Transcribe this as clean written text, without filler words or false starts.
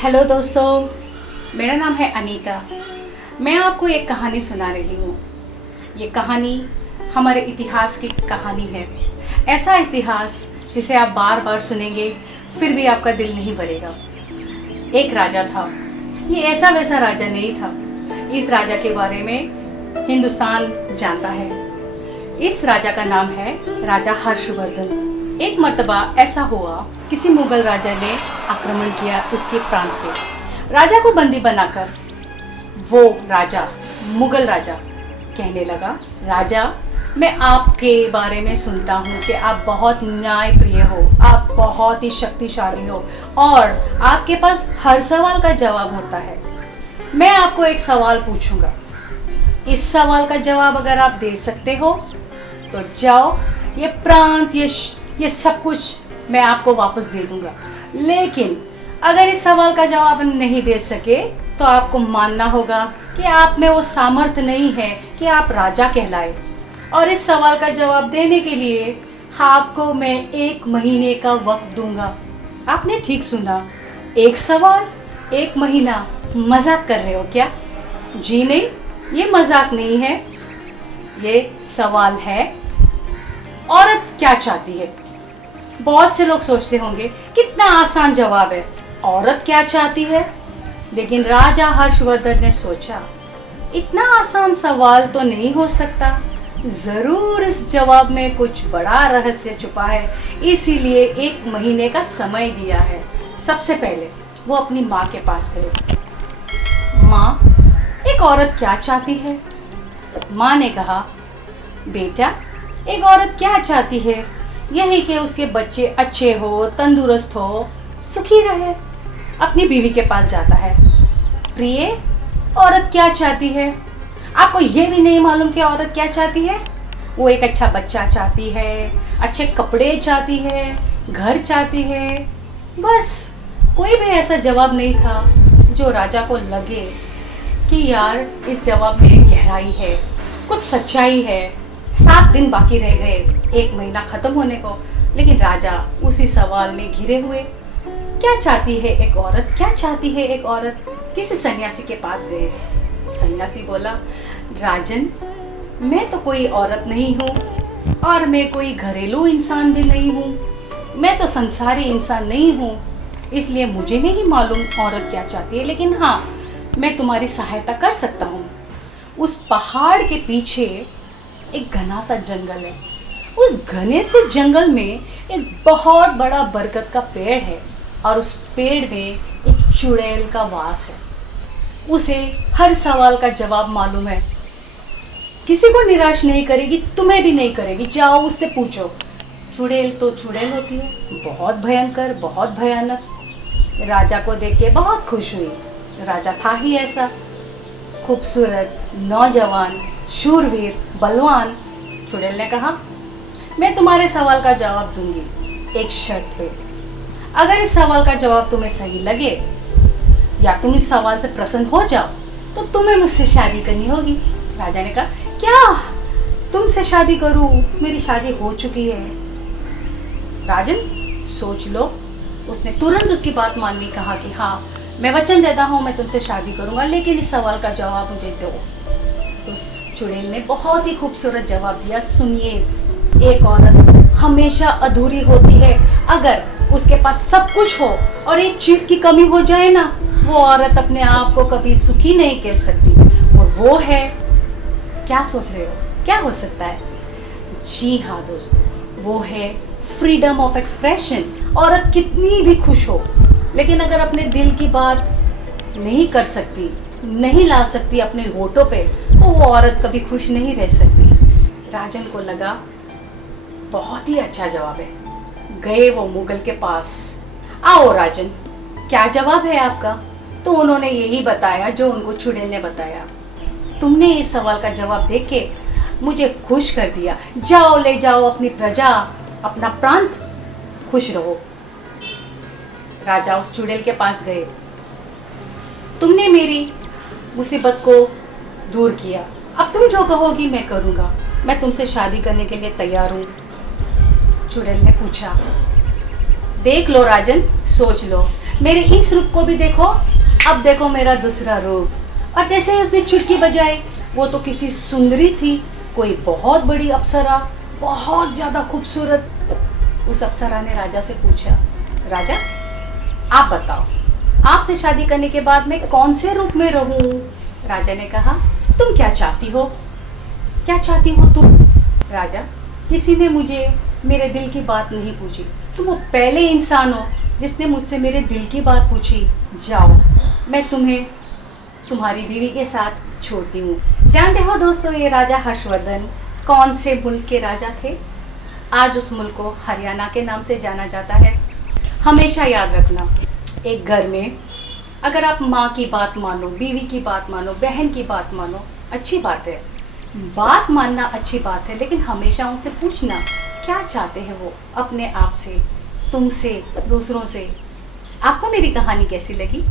Hello दोस्तों, मेरा नाम है अनीता। मैं आपको एक कहानी सुना रही हूँ। ये कहानी हमारे इतिहास की कहानी है। ऐसा इतिहास जिसे आप बार बार सुनेंगे फिर भी आपका दिल नहीं भरेगा। एक राजा था। ये ऐसा वैसा राजा नहीं था। इस राजा के बारे में हिंदुस्तान जानता है। इस राजा का नाम है राजा हर्षवर्धन। एक मर्तबा ऐसा हुआ, किसी मुगल राजा ने आक्रमण किया उसके प्रांत पे। राजा को बंदी बनाकर वो राजा, मुगल राजा, कहने लगा, राजा, मैं आपके बारे में सुनता हूँ कि आप बहुत न्यायप्रिय हो, आप बहुत ही शक्तिशाली हो और आपके पास हर सवाल का जवाब होता है। मैं आपको एक सवाल पूछूंगा, इस सवाल का जवाब अगर आप दे सकते हो तो जाओ, ये प्रांत, ये सब कुछ मैं आपको वापस दे दूंगा। लेकिन अगर इस सवाल का जवाब नहीं दे सके तो आपको मानना होगा कि आप में वो सामर्थ्य नहीं है कि आप राजा कहलाए। और इस सवाल का जवाब देने के लिए आपको मैं 1 महीने का वक्त दूंगा। आपने ठीक सुना, 1 सवाल 1 महीना। मजाक कर रहे हो क्या? जी नहीं, ये मजाक नहीं है। ये सवाल है, औरत क्या चाहती है। बहुत से लोग सोचते होंगे कितना आसान जवाब है, औरत क्या चाहती है। लेकिन राजा हर्षवर्धन ने सोचा, इतना आसान सवाल तो नहीं हो सकता, जरूर इस जवाब में कुछ बड़ा रहस्य छुपा है, इसीलिए 1 महीने का समय दिया है। सबसे पहले वो अपनी माँ के पास गए। माँ, एक औरत क्या चाहती है? माँ ने कहा, बेटा, एक औरत क्या चाहती है? यही कि उसके बच्चे अच्छे हो, तंदुरुस्त हो, सुखी रहे। अपनी बीवी के पास जाता है, प्रिय, औरत क्या चाहती है? आपको ये भी नहीं मालूम कि औरत क्या चाहती है? वो एक अच्छा बच्चा चाहती है, अच्छे कपड़े चाहती है, घर चाहती है। बस कोई भी ऐसा जवाब नहीं था जो राजा को लगे कि यार इस जवाब में गहराई है, कुछ सच्चाई है। 7 दिन बाकी रह गए 1 महीना खत्म होने को, लेकिन राजा उसी सवाल में घिरे हुए। क्या चाहती है एक औरत? क्या चाहती है एक औरत? किसी सन्यासी के पास गए। सन्यासी बोला, राजन, मैं तो कोई औरत नहीं हूँ और मैं कोई घरेलू इंसान भी नहीं हूँ, मैं तो संसारी इंसान नहीं हूँ, इसलिए मुझे नहीं मालूम औरत क्या चाहती है। लेकिन हाँ, मैं तुम्हारी सहायता कर सकता हूँ। उस पहाड़ के पीछे एक घना सा जंगल है। उस घने से जंगल में एक बहुत बड़ा बरगद का पेड़ है और उस पेड़ में एक चुड़ैल का वास है। उसे हर सवाल का जवाब मालूम है, किसी को निराश नहीं करेगी, तुम्हें भी नहीं करेगी। जाओ उससे पूछो। चुड़ैल तो चुड़ैल होती है, बहुत भयंकर, बहुत भयानक। राजा को देख के बहुत खुश हुई। राजा था ही ऐसा, खूबसूरत, नौजवान, शूरवीर, बलवान। चुड़ैल ने कहा, मैं तुम्हारे सवाल का जवाब दूंगी, एक शर्त पे। अगर इस सवाल का जवाब तुम्हें सही लगे या तुम इस सवाल से प्रसन्न हो जाओ तो तुम्हें मुझसे शादी करनी होगी। राजा ने कहा, क्या तुमसे शादी करूं? मेरी शादी हो चुकी है। राजन, सोच लो। उसने तुरंत उसकी बात माननी, कहा कि हाँ, मैं वचन देता हूँ, मैं तुमसे शादी करूंगा, लेकिन इस सवाल का जवाब मुझे दो। उस चुड़ैल ने बहुत ही खूबसूरत जवाब दिया, सुनिए, एक औरत हमेशा अधूरी होती है अगर उसके पास सब कुछ हो और एक चीज की कमी हो जाए ना, वो औरत अपने आप को कभी सुखी नहीं कह सकती। और वो है, क्या सोच रहे हो, क्या हो सकता है? जी हाँ दोस्तों, वो है फ्रीडम ऑफ एक्सप्रेशन। औरत कितनी भी खुश हो, लेकिन अगर अपने दिल की बात नहीं कर सकती, नहीं ला सकती अपने होठों पे, तो वो औरत कभी खुश नहीं रह सकती। राजन को लगा बहुत ही अच्छा जवाब है। गए वो मुगल के पास। आओ राजन, क्या जवाब है आपका? तो उन्होंने यही बताया जो उनको चुड़ैल ने बताया। तुमने इस सवाल का जवाब देके मुझे खुश कर दिया। जाओ, ले जाओ अपनी प्रजा, अपना प्रांत, खुश रहो। राजा उस चुड़ैल के पास गए। तुमने मेरी मुसीबत को दूर किया, अब तुम जो कहोगी मैं करूँगा, मैं तुमसे शादी करने के लिए तैयार हूँ। चुड़ैल ने पूछा, देख लो राजन, सोच लो, मेरे इस रूप को भी देखो, अब देखो मेरा दूसरा रूप। और जैसे ही उसने चुटकी बजाई, वो तो किसी सुंदरी थी, कोई बहुत बड़ी अप्सरा, बहुत ज़्यादा खूबसूरत। उस अप्सरा ने राजा से पूछा, राजा आप बताओ, आपसे शादी करने के बाद मैं कौन से रूप में रहूं? राजा ने कहा, तुम क्या चाहती हो? क्या चाहती हो तुम? राजा, किसी ने मुझे मेरे दिल की बात नहीं पूछी, तुम वो पहले इंसान हो जिसने मुझसे मेरे दिल की बात पूछी। जाओ, मैं तुम्हें तुम्हारी बीवी के साथ छोड़ती हूँ। जानते हो दोस्तों, ये राजा हर्षवर्धन कौन से मुल्क के राजा थे? आज उस मुल्क को हरियाणा के नाम से जाना जाता है। हमेशा याद रखना, एक घर में अगर आप माँ की बात मानो, बीवी की बात मानो, बहन की बात मानो, अच्छी बात है, बात मानना अच्छी बात है, लेकिन हमेशा उनसे पूछना क्या चाहते हैं वो, अपने आप से, तुमसे, दूसरों से। आपको मेरी कहानी कैसी लगी?